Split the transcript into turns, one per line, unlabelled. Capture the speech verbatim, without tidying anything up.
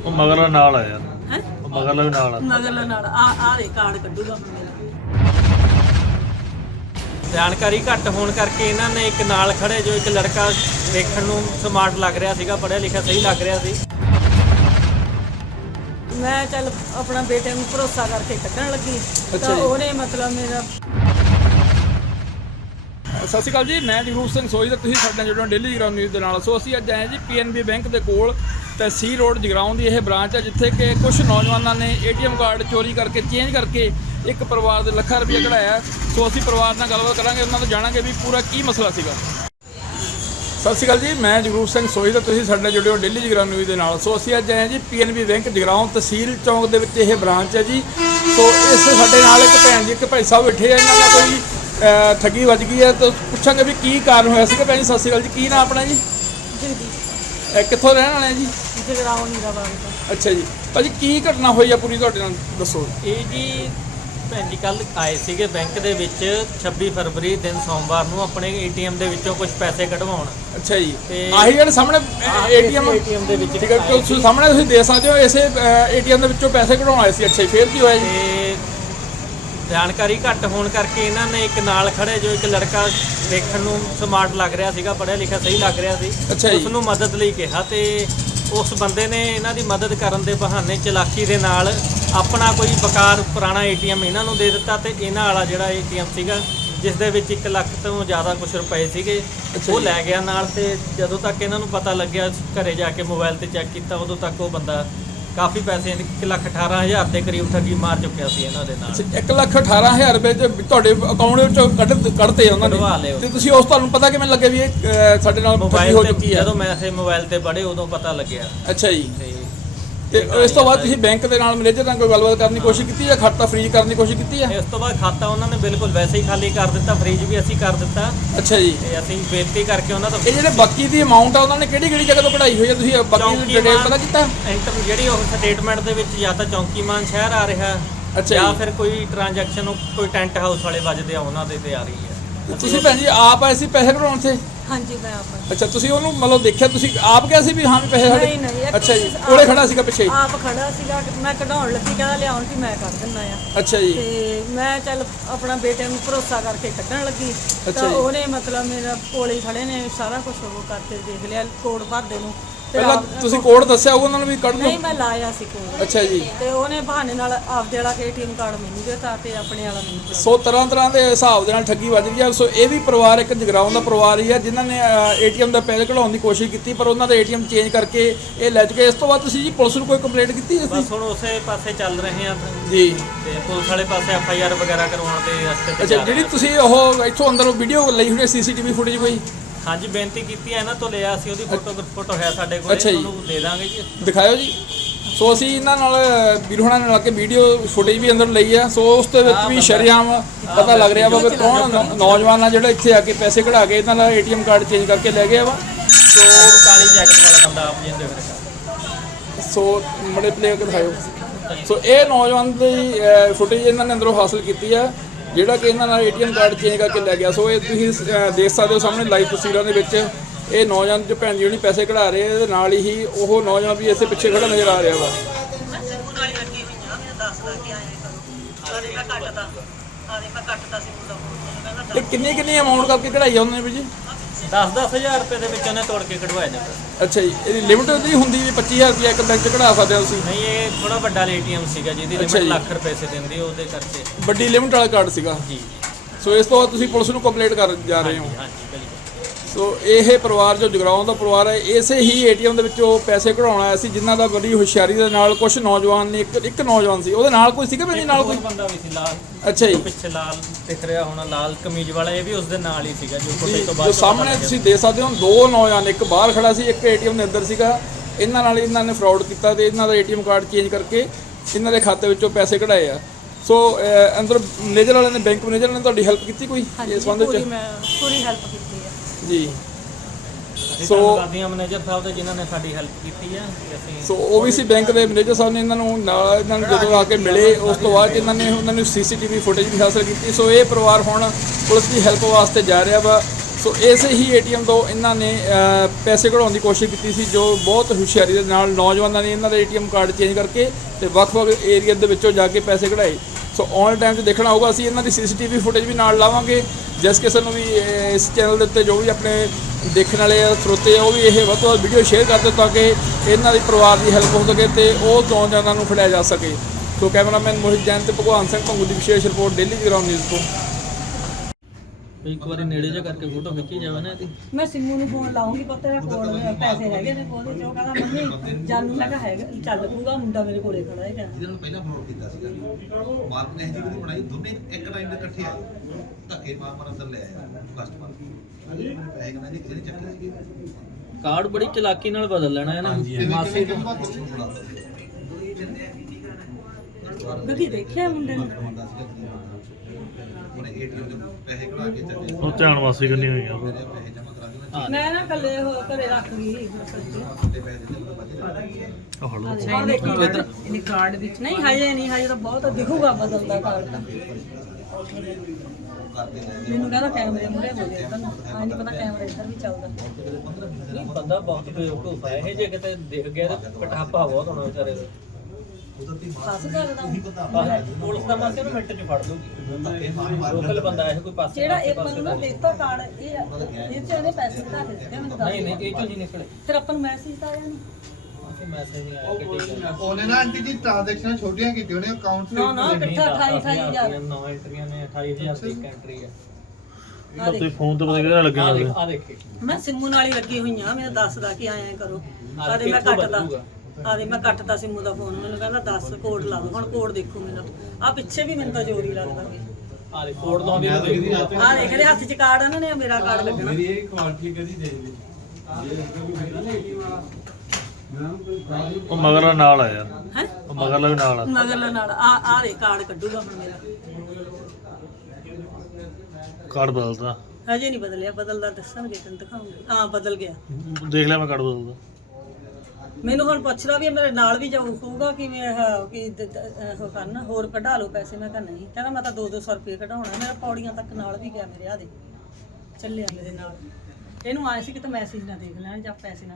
ਉਹ ਮਗਰਲਾ ਨਾਲ ਆ ਯਾਰ,
ਹੈ
ਉਹ ਮਗਰਲਾ ਵੀ ਨਾਲ ਆ।
ਮਗਰਲਾ ਨਾਲ ਆ ਆ ਦੇ ਕਾਰਡ ਕੱਢੂਗਾ ਮੇਰਾ।
ਜਾਣਕਾਰੀ ਘੱਟ ਹੋਣ ਕਰਕੇ ਇਹਨਾਂ ਨੇ ਇੱਕ ਨਾਲ ਖੜੇ ਜੋ ਇੱਕ ਲੜਕਾ ਦੇਖਣ ਨੂੰ ਸਮਾਰਟ ਲੱਗ ਰਿਹਾ ਸੀਗਾ, ਪੜ੍ਹਿਆ ਲਿਖਿਆ ਸਹੀ ਲੱਗ ਰਿਹਾ ਸੀ।
ਮੈਂ ਚੱਲ ਆਪਣਾ ਬੇਟੇ ਨੂੰ ਭਰੋਸਾ ਕਰਕੇ ਕੱਢਣ ਲੱਗੀ
ਅੱਛਾ
ਤਾਂ
ਜੀ।
ਉਹਨੇ ਮਤਲਬ ਮੇਰਾ
ਸਤਿ ਸ਼੍ਰੀ ਅਕਾਲ ਜੀ, ਮੈਂ ਜਗਰੂਪ ਸਿੰਘ ਸੋਈ ਤੇ ਤੁਸੀਂ ਸਾਡੇ ਨਾਲ ਜੁੜੋ ਡੇਲੀ ਜਗਰਾਉਂ ਨਿਊਜ਼ ਦੇ ਨਾਲ। ਸੋ ਅਸੀਂ ਅੱਜ ਆਏ ਜੀ ਪੀਐਨਬੀ ਬੈਂਕ ਦੇ ਕੋਲ ਤਹਿਸੀਲ ਰੋਡ ਜਗਰਾਉਂ ਦੀ ਇਹ ਬ੍ਰਾਂਚ ਹੈ, ਜਿੱਥੇ ਕਿ ਕੁਝ ਨੌਜਵਾਨਾਂ ਨੇ ਏਟੀਐਮ ਕਾਰਡ ਚੋਰੀ ਕਰਕੇ ਚੇਂਜ ਕਰਕੇ ਇੱਕ ਪਰਿਵਾਰ ਦੇ ਲੱਖਾਂ ਰੁਪਏ ਕਢਾਇਆ। ਸੋ ਅਸੀਂ ਪਰਿਵਾਰ ਨਾਲ ਗੱਲਬਾਤ ਕਰਾਂਗੇ, ਉਹਨਾਂ ਤੋਂ ਜਾਣਾਂਗੇ ਵੀ ਪੂਰਾ ਕੀ ਮਸਲਾ ਸੀਗਾ। ਸਤਿ ਸ਼੍ਰੀ ਅਕਾਲ ਜੀ, ਮੈਂ ਜਗਰੂਪ ਸਿੰਘ ਸੋਈ ਤੇ ਤੁਸੀਂ ਸਾਡੇ ਨਾਲ ਜੁੜੇ ਹੋ ਡੇਲੀ ਜਗਰਾਉਂ ਨਿਊਜ਼ ਦੇ ਨਾਲ। ਸੋ ਅਸੀਂ ਅੱਜ ਆਏ ਜੀ ਪੀਐਨਬੀ ਬੈਂਕ ਜਗਰਾਉਂ ਤਹਿਸੀਲ ਚੌਂਕ ਦੇ ਵਿੱਚ ਇਹ ਬ੍ਰਾਂਚ ਹੈ ਜੀ। ਸੋ ਇਸ ਸਾਡੇ ਨਾਲ ਇੱਕ ਭੈਣ ਜੀ ਇੱਕ ਭਾਈ ਸਾਹਿਬ ਬੈਠੇ ਆ, ਇਹਨਾਂ ਦਾ ਕੋਈ ਠੱਗੀ ਵੱਜ ਗਈ ਹੈ ਤਾਂ ਪੁੱਛਾਂਗੇ ਵੀ ਕੀ ਕਾਰਨ ਹੋਇਆ ਸੀਗਾ। ਭੈਣ ਜੀ ਸਤਿ ਸ਼੍ਰੀ ਅਕਾਲ ਜੀ, ਕੀ ਨਾਮ ਆਪਣਾ ਜੀ?
ਜਗਦੀ
ਕਿੱਥੋਂ ਰਹਿਣ ਵਾਲੇ ਆ ਜੀ?
ਜਗਰਾਉਂ ਨੀਰਾਬਾਦ ਦਾ।
ਅੱਛਾ ਜੀ ਭਾਜੀ, ਕੀ ਘਟਨਾ ਹੋਈ ਆ ਪੂਰੀ ਤੁਹਾਡੇ ਨਾਲ ਦੱਸੋ।
ਇਹ ਜੀ ਭੈਣ ਜੀ ਕੱਲ੍ਹ ਆਏ ਸੀਗੇ ਬੈਂਕ ਦੇ ਵਿੱਚ ਛੱਬੀ ਫਰਵਰੀ ਦਿਨ ਸੋਮਵਾਰ ਨੂੰ ਆਪਣੇ ਏਟੀਐਮ ਦੇ ਵਿੱਚੋਂ ਕੁਝ ਪੈਸੇ ਕਢਵਾਉਣ।
ਅੱਛਾ ਜੀ,
ਤੇ
ਆਹੀ ਜਿਹੜੇ ਸਾਹਮਣੇ ਏਟੀਐਮ
ਏਟੀਐਮ ਦੇ ਵਿੱਚ
ਠੀਕ ਹੈ, ਤੁਸੀਂ ਸਾਹਮਣੇ ਤੁਸੀਂ ਦੇਖ ਸਕਦੇ ਹੋ ਇਸੇ ਏਟੀਐਮ ਦੇ ਵਿੱਚੋਂ ਪੈਸੇ ਕਢਵਾਉਣ ਆਏ ਸੀ। ਅੱਛਾ ਜੀ, ਫੇਰ ਕੀ ਹੋਇਆ ਜੀ?
ਤੇ ਜਾਣਕਾਰੀ ਘੱਟ ਹੋਣ ਕਰਕੇ ਇਹਨਾਂ ਨੇ ਇੱਕ ਨਾਲ ਖੜੇ ਜੋ ਇੱਕ ਲੜਕਾ ਦੇਖਣ ਨੂੰ ਸਮਾਰਟ ਲੱਗ ਰਿਹਾ ਸੀਗਾ, ਪੜ੍ਹਿਆ ਲਿਖਿਆ ਸਹੀ ਲੱਗ ਰਿਹਾ ਸੀ,
ਅੱਛਾ ਜੀ।
ਉਸ ਨੂੰ ਮਦਦ ਲਈ ਕਿਹਾ ਤੇ ਉਸ ਬੰਦੇ ਨੇ ਇਹਨਾਂ ਦੀ ਮਦਦ ਕਰਨ ਦੇ ਬਹਾਨੇ ਚਲਾਕੀ ਦੇ ਨਾਲ ਆਪਣਾ ਕੋਈ ਬਕਾਰ ਪੁਰਾਣਾ ਏਟੀਐਮ ਇਹਨਾਂ ਨੂੰ ਦੇ ਦਿੱਤਾ ਤੇ ਇਹਨਾਂ ਵਾਲਾ ਜਿਹੜਾ ਏਟੀਐਮ ਸੀਗਾ ਜਿਸ ਦੇ ਵਿੱਚ ਇੱਕ ਲੱਖ ਤੋਂ ਜ਼ਿਆਦਾ ਕੁਝ ਰੁਪਏ ਸੀਗੇ ਉਹ ਲੈ ਗਿਆ ਨਾਲ। ਤੇ ਜਦੋਂ ਤੱਕ ਇਹਨਾਂ ਨੂੰ ਪਤਾ ਲੱਗਿਆ ਘਰੇ ਜਾ ਕੇ ਮੋਬਾਈਲ ਤੇ ਚੈੱਕ ਕੀਤਾ, ਉਦੋਂ ਤੱਕ ਉਹ ਬੰਦਾ ਕਾਫੀ ਪੈਸੇ ਇੱਕ ਲੱਖ ਅਠਾਰਾਂ ਹਜ਼ਾਰ ਦੇ ਕਰੀਬ ਠੱਗੀ ਮਾਰ ਚੁੱਕਿਆ ਸੀ ਇਹਨਾਂ ਦੇ ਨਾਲ।
ਇੱਕ ਲੱਖ ਅਠਾਰਾਂ ਹਜ਼ਾਰ ਰੁਪਏ ਤੁਹਾਡੇ ਅਕਾਊਂਟ ਵਿੱਚੋਂ ਕੱਢ ਕੱਢਤੇ ਉਹਨਾਂ
ਕਢਵਾ
ਨੇ
ਲਏ।
ਤੇ ਤੁਸੀਂ ਉਸ ਤੁਹਾਨੂੰ ਪਤਾ ਕਿਵੇਂ ਲੱਗਿਆ ਵੀ ਇਹ ਅਹ, ਸਾਡੇ ਨਾਲ ਠੱਗੀ
ਮੋਬਾਈਲ
ਹੋ
ਤੇ
ਚੁੱਕੀ ਹੈ?
ਜਦੋਂ ਮੈਸੇਜ ਮੋਬਾਈਲ ਤੇ ਪੜ੍ਹੇ ਉਦੋਂ ਪਤਾ ਲੱਗਿਆ।
ਅੱਛਾ ਜੀ,
ਤੇ
ਤੇ ਇਸ ਤੋਂ ਬਾਅਦ ਤੁਸੀਂ ਬੈਂਕ ਦੇ ਨਾਲ ਮੈਨੇਜਰ ਨਾਲ ਕੋਈ ਗੱਲਬਾਤ ਕਰਨ ਦੀ ਕੋਸ਼ਿਸ਼ ਕੀਤੀ ਜਾਂ ਖਾਤਾ ਫ੍ਰੀਜ਼ ਕਰਨ ਦੀ ਕੋਸ਼ਿਸ਼ ਕੀਤੀ ਹੈ?
ਇਸ ਤੋਂ ਬਾਅਦ ਖਾਤਾ ਉਹਨਾਂ ਨੇ ਬਿਲਕੁਲ ਵੈਸੇ ਹੀ ਖਾਲੀ ਕਰ ਦਿੱਤਾ, ਫ੍ਰੀਜ ਵੀ ਅਸੀਂ ਕਰ ਦਿੱਤਾ
ਅੱਛਾ ਜੀ,
ਤੇ ਅਸੀਂ ਬੇਨਤੀ ਕਰਕੇ ਉਹਨਾਂ ਤੋਂ
ਇਹ ਜਿਹੜੇ ਬਾਕੀ ਦੀ ਅਮਾਉਂਟ ਆ ਉਹਨਾਂ ਨੇ ਕਿਹੜੀ ਕਿਹੜੀ ਜਗ੍ਹਾ ਤੋਂ ਕਢਾਈ ਹੋਈ ਹੈ? ਤੁਸੀਂ ਬਾਕੀ ਦੀ ਡਿਟੇਲ ਪਤਾ ਕੀਤਾ?
ਇੰਟਰ ਜਿਹੜੀ ਉਹ ਸਟੇਟਮੈਂਟ ਦੇ ਵਿੱਚ ਜਾਂ ਤਾਂ ਚੌਂਕੀਮਾਨ ਸ਼ਹਿਰ ਆ ਰਿਹਾ
ਅੱਛਾ
ਜਾਂ
ਜੀ।
ਫਿਰ ਕੋਈ ਟ੍ਰਾਂਜੈਕਸ਼ਨ ਕੋਈ ਟੈਂਟ ਹਾਊਸ ਵਾਲੇ ਵੱਜਦੇ ਆ ਉਹਨਾਂ ਦੇ ਤੇ ਆ ਰਹੀ ਹੈ।
ਤੁਸੀਂ ਭੈਣ ਜੀ ਆਪ ਆਏ ਸੀ ਪੈਸੇ ਕਢਾਉਣ ਤੇ?
ਹਾਂਜੀ ਮੈਂ ਆਪ
ਅੱਛਾ, ਤੁਸੀਂ ਉਹਨੂੰ ਮਤਲਬ ਦੇਖਿਆ, ਤੁਸੀਂ ਆਪ ਕਿਹਾ ਸੀ ਵੀ ਹਾਂ ਵੀ ਪੈਸੇ ਸਾਡੇ?
ਨਹੀਂ ਨਹੀਂ ਇੱਕ
ਅੱਛਾ ਜੀ,
ਆਪ-
ਕੋਲੇ ਖੜਾ ਸੀਗਾ ਪਿੱਛੇ?
ਆਪ ਖੜਾ ਸੀਗਾ, ਮੈਂ ਕਢਾਉਣ ਲੱਗੀ ਕਹਿੰਦਾ ਲਿਆਉਣ ਕਿ ਮੈਂ ਕਰ ਦਿੰਦਾ ਆ।
ਅੱਛਾ ਜੀ,
ਤੇ ਮੈਂ ਚੱਲ ਆਪਣਾ ਬੇਟੇ ਨੂੰ ਭਰੋਸਾ ਕਰਕੇ ਕੱਢਣ ਲੱਗੀ
ਅੱਛਾ
ਤਾਂ
ਜੀ।
ਉਹਨੇ ਮਤਲਬ ਮੇਰਾ ਕੋਲੇ ਹੀ ਖੜੇ ਨੇ ਸਾਰਾ ਕੁਝ ਉਹ ਕਰਕੇ ਦੇਖ ਲਿਆ ਕੋਡ ਭਰਦੇ ਨੂੰ ਤੇ
ਪਹਿਲਾਂ
ਆਪ-
ਤੁਸੀਂ ਕੋਡ ਦੱਸਿਆ ਹੋਊਗਾ ਉਹਨਾਂ ਨੂੰ ਵੀ ਕੱਢ
ਨਹੀਂ
ਲਓ?
ਮੈਂ ਲਾਇਆ ਸੀ ਕੋਡ
ਅੱਛਾ ਜੀ।
ਤੇ ਉਹਨੇ ਬਹਾਨੇ ਨਾਲ ਆਪਦੇ ਵਾਲਾ ਏਟੀਐਮ ਕਾਰਡ ਮੈਨੂੰ ਦਿੱਤਾ ਤੇ ਆਪਣੇ ਵਾਲਾ ਮੈਨੂੰ ਦਿੱਤਾ।
ਸੋ ਤਰ੍ਹਾਂ ਤਰ੍ਹਾਂ ਦੇ ਹਿਸਾਬ ਦੇ ਨਾਲ ਠੱਗੀ ਵੱਜ ਰਹੀ ਹੈ। ਸੋ ਇਹ ਵੀ ਪਰਿਵਾਰ ਇੱਕ ਜਗਰਾਉਂ ਦਾ ਪਰਿਵਾਰ ਹੀ ਹੈ ਜਿਨ੍ਹਾਂ ਨੇ ਏਟੀਐਮ ਦਾ ਪੈਸੇ ਕਢਾਉਣ ਦੀ ਕੋਸ਼ਿਸ਼ ਕੀਤੀ, ਪਰ ਉਹਨਾਂ ਦਾ ਏਟੀਐਮ ਚੇਂਜ ਕਰਕੇ ਇਹ ਲੈ ਚੁੱਕੇ। ਇਸ ਤੋਂ ਬਾਅਦ ਤੁਸੀਂ ਜੀ ਪੁਲਿਸ ਨੂੰ ਕੋਈ ਕੰਪਲੇਂਟ ਕੀਤੀ ਇਸ ਦੀ?
ਬਸ ਹੁਣ ਉਸੇ ਪਾਸੇ ਚੱਲ ਰਹੇ ਆ
ਜੀ,
ਤੇ ਪੁਲਿਸ ਵਾਲੇ ਪਾਸੇ ਐਫ ਆਈ ਆਰ ਵਗੈਰਾ ਕਰਵਾਉਣ ਦੇ ਰਸਤੇ ਤੇ
ਅੱਛਾ,
ਜਾ ਰਹੇ
ਜਿਹੜੀ
ਆ।
ਤੁਸੀਂ ਉਹ ਇੱਥੋਂ ਅੰਦਰ ਵੀਡੀਓ ਲਈ ਹੋਈ ਸੀਸੀਟੀਵੀ ਫੁਟੇਜ ਕੋਈ
ਹਾਂਜੀ ਬੇਨਤੀ ਕੀਤੀ ਹੈ ਇਹਨਾਂ ਤੋਂ ਲਿਆ ਸੀ, ਉਹਦੀ ਫੋਟੋ ਫੋਟੋ ਹੈ ਸਾਡੇ ਕੋਲ,
ਅੱਛਾ ਜੀ।
ਤੁਹਾਨੂੰ ਦੇ ਦਾਂਗੇ ਜੀ।
ਦਿਖਾਇਓ ਜੀ। ਸੋ ਅਸੀਂ ਇਹਨਾਂ ਨਾਲ ਵੀਰ ਹੋਣਾ ਨਾਲ ਕੇ ਵੀਡੀਓ ਫੁਟੇਜ ਵੀ ਅੰਦਰ ਲਈ ਆ। ਸੋ ਉਸ ਦੇ ਵਿੱਚ ਵੀ ਸ਼ਰੇਆਮ ਪਤਾ ਲੱਗ ਰਿਹਾ ਵਾ ਕਿ ਕੌਣ ਨੌ- ਨੌਜਵਾਨ ਆ ਜਿਹੜਾ ਇੱਥੇ ਆ ਕੇ ਪੈਸੇ ਕਢਾ ਕੇ ਇਹਨਾਂ ਦਾ ਏਟੀਐਮ ਕਾਰਡ ਚੇਂਜ ਕਰਕੇ ਲੈ ਗਿਆ ਵਾ।
ਸੋ ਕਾਲੀ ਜੈਕਟ ਵਾਲਾ ਬੰਦਾ ਆਪ ਜਿੰਦੇ ਫਿਰ
ਸੋ ਮੜੇ ਪਲੇਅਰ ਦਿਖਾਇਓ। ਸੋ ਇਹ ਨੌਜਵਾਨ ਦੀ ਫੁਟੇਜ ਇਹਨਾਂ ਨੇ ਅੰਦਰੋਂ ਹਾਸਲ ਕੀਤੀ ਆ ਜਿਹੜਾ ਕਿ ਇਹਨਾਂ ਨਾਲ ਏਟੀਐਮ ਕਾਰਡ ਚੇਂਜ ਕਰਕੇ ਲੈ ਗਿਆ। ਸੋ ਇਹ ਤੁਸੀਂ ਅਹ, ਦੇਖ ਸਕਦੇ ਹੋ ਸਾਹਮਣੇ ਲਾਈਵ ਤਸਵੀਰਾਂ ਦੇ ਵਿੱਚ ਇਹ ਨੌਜਵਾਨ ਜੋ ਭੈਣ ਜੀ ਹੁਣੀ ਪੈਸੇ ਕਢਾ ਰਹੇ ਇਹਦੇ ਨਾਲ ਹੀ ਉਹ ਨੌਜਵਾਨ ਵੀ ਇਸੇ ਪਿੱਛੇ ਖੜਾ ਨਜ਼ਰ ਆ ਰਿਹਾ ਵਾ। ਇਹ ਕਿੰਨੀ ਕਿੰਨੀ ਅਮਾਉਂਟ ਕਰਕੇ ਕਢਾਈ ਆ ਉਹਨਾਂ ਨੇ ਵੀ ਜੀ?
ਦਸ ਦਸ ਹਜ਼ਾਰ ਰੁਪਏ ਦੇ ਵਿੱਚ ਉਹਨੇ ਤੋੜ ਕੇ ਕਢਵਾਇਆ ਜਾਂਦਾ।
ਅੱਛਾ ਜੀ, ਇਹਦੀ ਲਿਮਿਟ ਨਹੀਂ ਹੁੰਦੀ ਵੀ ਪੱਚੀ ਹਜ਼ਾਰ ਰੁਪਏ ਇੱਕ ਬੈਂਕ 'ਚ ਕਢਾ ਸਕਦੇ ਹੋ ਤੁਸੀਂ?
ਨਹੀਂ ਇਹ ਥੋੜਾ ਵੱਡਾ ਏਟੀਐਮ ਸੀਗਾ ਜਿਹਦੀ
ਅੱਛਾ
ਲਿਮਿਟ
ਜੀ।
ਲੱਖ ਰੁਪਏ ਸੇ ਦਿੰਦੀ ਉਹਦੇ ਕਰਕੇ।
ਵੱਡੀ ਲਿਮਿਟ ਵਾਲਾ ਕਾਰਡ ਸੀਗਾ
ਜੀ
ਸੋ ਇਸ ਤੋਂ ਬਾਅਦ ਤੁਸੀਂ ਪੁਲਿਸ ਨੂੰ ਕੰਪਲੇਂਟ ਕਰ ਜਾ ਰਹੇ ਹੋ?
ਹਾਂਜੀ ਬਿਲਕੁਲ।
ਸੋ ਇਹ ਪਰਿਵਾਰ ਜੋ ਜਗਰਾਉਂ ਦਾ ਪਰਿਵਾਰ ਹੈ ਇਸੇ ਹੀ ਏਟੀਐਮ ਦੇ ਵਿੱਚੋਂ ਪੈਸੇ ਕਢਾਉਣ ਆਇਆ ਸੀ, ਜਿਨ੍ਹਾਂ ਦਾ ਬੜੀ ਹੁਸ਼ਿਆਰੀ ਦੇ ਨਾਲ ਕੁਝ ਨੌਜਵਾਨ ਨੇ ਇੱਕ ਇੱਕ ਨੌਜਵਾਨ ਸੀ ਉਹਦੇ ਨਾਲ ਕੋਈ ਸੀਗਾ? ਮੇਰੇ ਨਾਲ ਕੋਈ
ਬੰਦਾ ਵੀ ਸੀ ਲਾਲ,
ਅੱਛਾ ਜੀ,
ਪਿੱਛੇ ਲਾਲ ਦਿਖ ਰਿਹਾ ਹੋਣਾ, ਲਾਲ ਕਮੀਜ਼ ਵਾਲਾ, ਇਹ ਵੀ ਉਸ ਦੇ ਨਾਲ ਹੀ ਸੀਗਾ ਜੋ ਫੋਟੋ ਤੋਂ
ਜੋ
ਬਾਅਦ
ਸਾਹਮਣੇ ਤੁਸੀਂ ਦੇਖ ਸਕਦੇ ਹੋ ਦੋ ਨੌਜਵਾਨ, ਇੱਕ ਬਾਹਰ ਖੜਾ ਸੀ ਇੱਕ ਏਟੀਐਮ ਦੇ ਅੰਦਰ ਸੀਗਾ। ਇਹਨਾਂ ਨਾਲ ਇਹਨਾਂ ਨੇ ਫਰਾਡ ਕੀਤਾ ਤੇ ਇਹਨਾਂ ਦਾ ਏਟੀਐਮ ਕਾਰਡ ਚੇਂਜ ਕਰਕੇ ਇਹਨਾਂ ਦੇ ਖਾਤੇ ਵਿੱਚੋਂ ਪੈਸੇ ਕਢਾਏ ਆ। ਸੋ ਅਹ, ਅੰਦਰ ਮੈਨੇਜਰ ਵਾਲਿਆਂ ਨੇ ਬੈਂਕ ਮੈਨੇਜਰ ਨੇ ਤੁਹਾਡੀ ਹੈਲਪ ਕੀਤੀ ਕੋਈ ਇਸ ਸੰਬੰਧ
ਪੂਰੀ
ਵਿੱਚ?
ਮੈਂ ਪੂਰੀ ਹੈਲਪ ਕੀਤੀ ਹੈ
ਜੀ,
ਸੋ ਧੰਨਵਾਦੀਆਂ ਮੈਨੇਜਰ ਸਾਹਿਬ ਦੇ ਜਿਨ੍ਹਾਂ ਨੇ ਸਾਡੀ ਹੈਲਪ ਕੀਤੀ ਹੈ। ਅਸੀਂ
ਸੋ ਓਬੀਸੀ ਬੈਂਕ ਦੇ ਮੈਨੇਜਰ ਸਾਹਿਬ ਨੇ ਇਹਨਾਂ ਨੂੰ ਨਾਲ ਇਹਨਾਂ ਨੂੰ ਜਦੋਂ ਆ ਕੇ ਮਿਲੇ ਉਸ ਤੋਂ ਬਾਅਦ ਇਹਨਾਂ ਨੇ ਉਹਨਾਂ ਨੂੰ ਸੀਸੀਟੀਵੀ ਫੁਟੇਜ ਵੀ ਹਾਸਲ ਕੀਤੀ। ਸੋ ਇਹ ਪਰਿਵਾਰ ਹੁਣ ਪੁਲਿਸ ਦੀ ਹੈਲਪ ਵਾਸਤੇ ਜਾ ਰਿਹਾ ਵਾ। ਸੋ ਇਸੇ ਹੀ ਏਟੀਐਮ ਤੋਂ ਇਹਨਾਂ ਨੇ ਅ, ਪੈਸੇ ਕਢਾਉਣ ਦੀ ਕੋਸ਼ਿਸ਼ ਕੀਤੀ ਸੀ, ਜੋ ਬਹੁਤ ਹੁਸ਼ਿਆਰੀ ਦੇ ਨਾਲ ਨੌਜਵਾਨਾਂ ਨੇ ਇਹਨਾਂ ਦਾ ਏਟੀਐਮ ਕਾਰਡ ਚੇਂਜ ਕਰਕੇ ਤੇ ਵੱਖ-ਵੱਖ ਏਰੀਆ ਦੇ ਵਿੱਚੋਂ ਜਾ ਕੇ ਪੈਸੇ ਕਢਾਏ। ਸੋ ਆਨ ਟਾਈਮ 'ਚ ਦੇਖਣਾ ਹੋਊਗਾ, ਅਸੀਂ ਇਹਨਾਂ ਦੀ ਸੀਸੀਟੀਵੀ ਫੁਟੇਜ ਵੀ ਨਾਲ ਲਾਵਾਂਗੇ। ਜਿਸ ਕਿਸੇ ਨੂੰ ਵੀ ਇਹ- ਇਸ ਚੈਨਲ ਦੇ ਉੱਤੇ ਜੋ ਵੀ ਆਪਣੇ ਦੇਖਣ ਵਾਲੇ ਆ ਸਰੋਤੇ ਆ, ਉਹ ਵੀ ਇਹ ਵੱਧ ਤੋਂ ਵੱਧ ਵੀਡੀਓ ਸ਼ੇਅਰ ਕਰ ਦਿਓ ਤਾਂ ਕਿ ਇਹਨਾਂ ਦੀ ਪਰਿਵਾਰ ਦੀ ਹੈਲਪ ਹੋ ਸਕੇ ਤੇ ਉਹ ਨੌਜਵਾਨਾਂ ਨੂੰ ਫੜਿਆ ਜਾ ਸਕੇ। ਸੋ ਕੈਮਰਾਮੈਨ ਮੋਹਿਤ ਜੈਨ ਤੇ ਭਗਵਾਨ ਸਿੰਘ ਭੰਗੂ ਦੀ ਵਿਸ਼ੇਸ਼ ਰਿਪੋਰਟ ਡੇਲੀ ਜਗਰਾਉਂ ਨਿਊਜ਼ ਤੋਂ।
ਇੱਕ ਵਾਰੀ ਨੇੜੇ ਜਾ ਕਰਕੇ ਫੋਟੋ ਖਿੱਚੀ ਜਾਵੇ ਨਾ ਇਹਦੀ।
ਮੈਂ ਸਿੰਮੂ ਨੂੰ ਫੋਨ ਲਾਉਂਗੀ, ਪਤਾ ਹੈ ਕੋਲ ਪੈਸੇ ਹੈਗੇ ਨੇ ਕੋਲ, ਜੋ ਕਹਿੰਦਾ ਮੰਮੀ ਜਾਨੂ ਮੈਂ ਕਿਹਾ ਹੈਗਾ ਚੱਲ ਪੂਗਾ, ਮੁੰਡਾ ਮੇਰੇ ਕੋਲੇ ਖੜਾ ਹੈਗਾ।
ਜਿਹਨਾਂ ਨੂੰ ਪਹਿਲਾਂ ਫਲੋਟ ਕੀਤਾ ਸੀਗਾ ਮਾਰਕ ਨੇ ਇਹ ਜਿਹੀ ਬਣਾਈ, ਦੋਨੇ ਇੱਕ ਟਾਈਮ ਦੇ ਇਕੱਠੇ ਆਏ, ਧੱਕੇ ਮਾਰ ਮਾਰ ਅੰਦਰ ਲੈ ਆਇਆ ਕਸਟਮਰ ਪੈਸੇ ਕਹਿੰਦਾ ਜੀ ਕਿਸੇ ਨੇ ਚੱਕੇ ਸੀਗੇ
ਕਾਰਡ ਬੜੀ ਚਲਾਕੀ ਨਾਲ ਬਦਲ ਲੈਣਾ ਹੈ ਨਾ ਮਾਸੀ ਤੋਂ।
ਕਦੀ ਦੇਖਿਆ ਮੁੰਡੇ ਨੂੰ?
ਉਹਨੇ ਏਟੀਐਮ ਦੇ ਪੈਸੇ ਕਢਾ ਕੇ ਚੱਲੇ
ਉਹ ਧਿਆਨ ਵਾਸੀ ਕਰਨੀ ਹੋਈ ਆ
ਮੇਰੇ ਪੈਸੇ ਜਮ੍ਹਾਂ ਕਰਾ ਕੇ
ਮੈਂ ਨਾ ਕੱਲੇ ਹੋ ਘਰੇ ਰੱਖ ਗਈ
ਛੋਟੇ ਪੈਸੇ ਦਿੱਤੇ ਮੈਨੂੰ ਬਚੇ
ਉਹ ਹਲੋ
ਇਹ ਕਾਰਡ ਵਿੱਚ ਨਹੀਂ, ਹਜੇ ਨਹੀਂ, ਹਜੇ ਤਾਂ ਬਹੁਤ ਦਿਖੂਗਾ ਬਦਲਦਾ ਕਾਰਡ ਤਾਂ। ਮੈਨੂੰ ਕਹਿੰਦਾ ਕੈਮਰੇ ਮੁਰੇ ਹੋ ਗਏ ਤਾਂ ਆਈ ਨਹੀਂ ਪਤਾ ਕੈਮਰਾ ਇੱਧਰ ਵੀ ਚੱਲਦਾ।
ਨਹੀਂ ਬੰਦਾ ਬਹੁਤ ਬੇਵਕੂਫ ਹੈ ਇਹ, ਜੇ ਕਿਤੇ ਦਿਖ ਗਿਆ ਤਾਂ ਪਟਾਪਾ ਬਹੁਤ ਹੋਣਾ ਵਿਚਾਰੇ ਦਾ।
ਫਸ ਸਕਦਾ
ਪੁਲਿਸ ਦਾ ਮਾਸੇ ਨੂੰ ਮਿੰਟ 'ਚ ਫੜ ਲੂਗੀ। ਲੋਕਲ ਬੰਦਾ ਇਹ ਕੋਈ ਪਾਸੇ
ਜਿਹੜਾ ਇਹ ਮੈਨੂੰ ਨਾ ਦੇਤਾ ਕਾਰਡ, ਇਹ ਇਹ ਚ ਇਹਨੇ ਪੈਸੇ ਕਢਾ ਕੇ ਦਿੱਤੇ ਮੈਨੂੰ ਦੱਸ।
ਨਹੀਂ ਨਹੀਂ ਇਹ ਚੋਂ ਨਹੀਂ ਨਿਕਲੇ।
ਫਿਰ ਆਪਾਂ ਨੂੰ ਮੈਸੇਜ ਤਾਂ ਆਇਆ ਨਹੀਂ।
ਅਸੀਂ ਮੈਸੇਜ ਨਹੀਂ ਆਇਆ ਕਿ ਠੀਕ ਹੈ।
ਉਹਨੇ ਨਾ ਆਂਟੀ ਜੀ ਟ੍ਰਾਂਜੈਕਸ਼ਨਾਂ ਛੋਟੀਆਂ ਕੀਤੀਆਂ ਉਹਨੇ ਅਕਾਊਂਟ
ਨਾ ਨਾ ਇਕੱਠਾ ਅਠਾਈ ਅਠਾਈ ਹਜ਼ਾਰ।
ਨੌ ਐਂਟਰੀਆਂ ਨੇ ਅਠਾਈ ਹਜ਼ਾਰ ਦੀ ਇੱਕ ਐਂਟਰੀ ਹੈ।
ਆ
ਤੇ
ਦੇਖ,
ਫੋਨ ਤੇ ਪਤਾ ਕਿਹਦਾ ਲੱਗਿਆ
ਆ
ਹੋਵੇ।
ਦੇਖ ਆ ਦੇਖੇ
ਮੈਂ ਸਿੰਮੂ ਨਾਲ ਹੀ ਲੱਗੀ ਹੋਈ ਆ, ਮੈਨੂੰ ਦੱਸਦਾ ਕਿ ਆਇਆ ਕਰੋ। ਆਦੇ ਮੈਂ ਕੱਟਦਾ, ਆਦੇ ਮੈਂ ਕੱਟਦਾ ਸਿੰਮੂ ਦਾ ਫੋਨ, ਮੈਨੂੰ ਕਹਿੰਦਾ ਦੱਸ ਕੋਡ ਲਾ ਦੋ। ਹੁਣ ਕੋਡ ਦੇਖੋ ਮੇਰਾ, ਆ ਪਿੱਛੇ ਵੀ ਮੈਨੂੰ ਤਾਂ ਜ਼ੋਰ ਹੀ ਲੱਗਦਾ ਕਿ
ਆ ਦੇ ਕੋਡ ਲਾਉਂਦੀ ਨੂੰ ਦੇਖਦੀ
ਆ ਦੇਖ ਇਹਦੇ ਹੱਥ 'ਚ ਕਾਰਡ ਇਹਨਾਂ ਨੇ, ਮੇਰਾ ਕਾਰਡ ਲੱਗਣਾ।
ਉਹ ਮਗਰਲਾ ਨਾਲ ਆ ਯਾਰ,
ਹੈ
ਉਹ ਮਗਰਲਾ ਵੀ ਨਾਲ ਆ।
ਮਗਰਲਾ ਨਾਲ ਆ ਆ ਦੇ ਕਾਰਡ ਕੱਢੂਗਾ ਹੁਣ ਮੇਰਾ।
ਕਾਰਡ ਬਦਲਦਾ,
ਹਜੇ ਨਹੀਂ ਬਦਲਿਆ, ਬਦਲਦਾ ਦੱਸਣਗੇ ਤੈਨੂੰ ਦਿਖਾਉਂਗੀ। ਹਾਂ ਬਦਲ ਗਿਆ,
ਦੇਖ ਲਿਆ ਮੈਂ ਕਾਰਡ ਬਦਲਦਾ।
ਮੈਨੂੰ ਹੁਣ ਪੁੱਛਦਾ ਵੀ ਇਹ ਮੇਰੇ ਨਾਲ ਵੀ ਜਾਊ, ਕਹੂਗਾ ਕਿ ਮੈਂ ਇਹ ਕਿ ਦ- ਦ- ਉਹ ਕਰਨਾ ਹੋਰ ਕਢਾ ਲਓ ਪੈਸੇ। ਮੈਂ ਕਿਹਾ ਨਹੀਂ, ਕਹਿੰਦਾ ਮੈਂ ਤਾਂ ਦੋ ਦੋ ਸੌ ਰੁਪਏ ਕਢਾਉਣਾ। ਮੇਰਾ ਪੌੜੀਆਂ ਤੱਕ ਨਾਲ ਵੀ ਗਿਆ ਮੇਰੇ, ਆ ਦੇ ਚੱਲਿਆ ਮੇਰੇ ਨਾਲ। ਇਹਨੂੰ ਆਏ ਸੀ ਕਿ ਤਾਂ ਮੈਸੇਜ ਨਾ ਦੇਖ ਲੈਣ ਜਾਂ ਪੈਸੇ ਨਾ